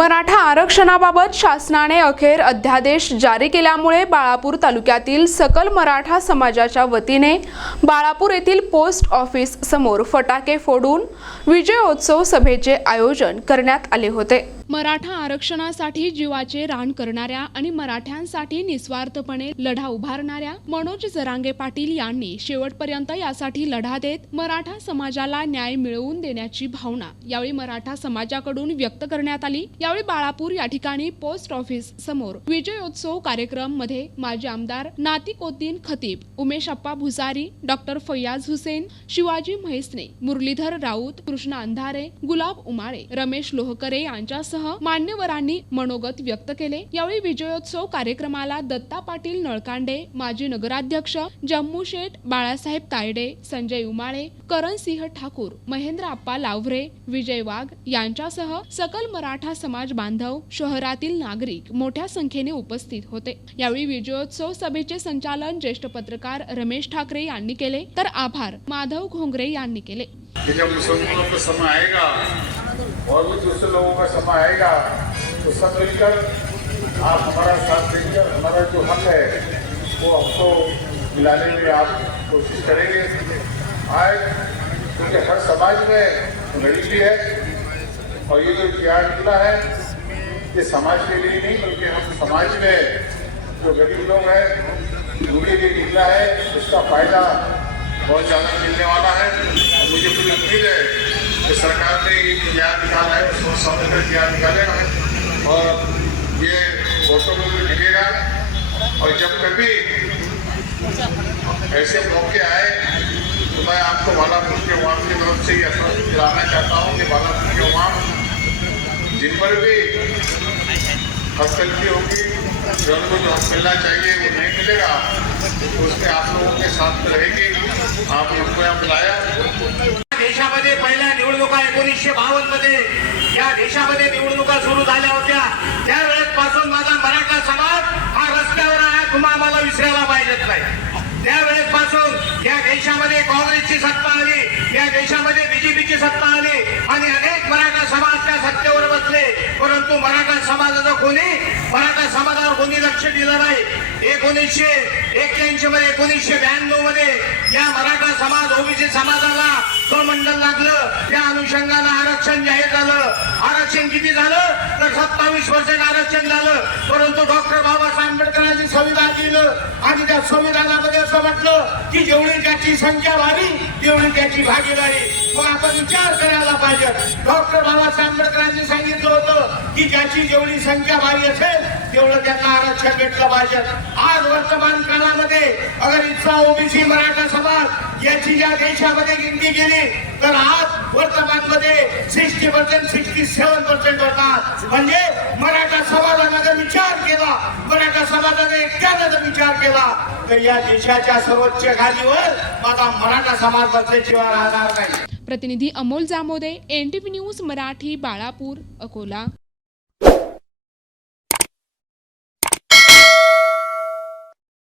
मराठा आरक्षणाबाबत शासनाने अखेर अध्यादेश जारी केल्यामुळे बाळापूर तालुक्यातील सकल मराठा समाजाच्या वतीने बाळापूर येथील पोस्ट ऑफिस समोर फटाके फोडून विजयोत्सव सभेचे आयोजन करण्यात आले होते। मराठा आरक्षणासाठी जीवाचे रान करणाऱ्या आणि मराठ्यांसाठी निस्वार्थपणे लढा उभारणाऱ्या मनोज जरांगे पाटील यांनी शेवटपर्यंत यासाठी लढा देत मराठा समाजाला न्याय मिळवून देण्याची भावना यावेळी मराठा समाजाकडून व्यक्त करण्यात आली। यावेळी बाळापूर या ठिकाणी पोस्ट ऑफिस समोर विजयोत्सव कार्यक्रम मध्ये माजी आमदार नातिकोद्दीन खतीब, उमेशप्पा भुसारी, डॉक्टर फैयाज हुसेन, शिवाजी म्हैसने, मुरलीधर राऊत, कृष्ण अंधारे, गुलाब उमाळे, रमेश लोहकरे यांच्यासह मान्यवरांनी मनोगत व्यक्त केले। यावेळी विजयोत्सव कार्यक्रमाला दत्ता पाटील नळकांडे, माजी नगराध्यक्ष जम्मू शेठ, बाळासाहेब तायडे, संजय उमाळे, करणसिंह ठाकूर, महेंद्र आप्पा लावरे, विजय वाघ यांच्यासह सकल मराठा समाज बांधव, शहरातील नागरिक मोठ्या संख्येने उपस्थित होते। यावेळी विजयोत्सव सभेचे संचालन ज्येष्ठ पत्रकार रमेश ठाकरे यांनी केले, तर आभार माधव घोंगरे यांनी केले। जब मुसलमानों का समय आएगा और भी दूसरे लोगों का समय आएगा तो सब मिलकर आप हमारा साथ देकर हमारा जो हक है वो हमको दिलाने में आप कोशिश करेंगे। आज क्योंकि हर समाज में गरीबी है और ये जो इतिहास निकला है ये समाज के लिए नहीं बल्कि हम समाज में जो गरीब लोग हैं उनके लिए निकला है। उसका फायदा बहुत ज़्यादा मिलने वाला है और मुझे पूरी उम्मीद है कि सरकार ने ये इंतजार निकाला है, सोच समझ कर इंतजार निकालेगा और ये फोटो में भी दिखेगा। और जब कभी ऐसे मौके आए तो मैं आपको बालापुर के वाम की तरफ से ये दिलाना चाहता हूँ कि बालापुर के वाम जिन पर भी गलती होगी, जो उनको जो मिलना चाहिए वो नहीं मिलेगा, तो उसमें आप लोगों के साथ में रहेगी। आप लोगों को बुलाया। देशामध्ये पहिल्या निवडणुका 1952 मध्ये या देशामध्ये निवडणुका सुरू झाल्या होत्या, त्यावेळेसपासून माझा मराठा समाज हा रस्त्यावर आहे, तुम्हा आम्हाला विसरायला पाहिजेत नाही। त्यावेळेसपासून या देशामध्ये काँग्रेसची सत्ता आली, या देशामध्ये बीजेपीची सत्ता आली आणि अनेक मराठा समाज त्या सत्तेवर बसले, परंतु मराठा समाजावर कोणी लक्ष दिलं नाही। 1981 मध्ये 1992 मध्ये या मराठा समाज ओबीसी समाजाला मंडल लागलं, त्या अनुषंगाने आरक्षण जाहीर झालं। आरक्षण किती झालं तर 27% आरक्षण झालं, परंतु डॉक्टर बाबासाहेब आंबेडकरांनी संविधान दिलं आणि त्या संविधानामध्ये असं म्हटलं की जेवढी त्याची संख्या वाढी तेवढी त्याची भागीदारी। मग आपण विचार करायला पाहिजे। डॉक्टर बाबासाहेब आंबेडकरांनी सांगितलं होतं की ज्याची जेवढी संख्या वाढी असेल तेवढं त्यांना आरक्षण भेटलं पाहिजे। आज वर्तमान काळामध्ये अगर इथला ओबीसी मराठा समाज याची या देशामध्ये गिनती केली तर आज वर्तमान मध्ये 60% 67% होतात। म्हणजे मराठा समाजाने जर विचार केला, मराठा समाजाने एकट्याने जर विचार केला तर या देशाच्या सर्वोच्च गादीवर माझा मराठा समाज बसल्याशिवाय राहणार नाही। प्रतिनिधी अमोल जामोदे, NTV न्यूज मराठी, बाळापूर, अकोला।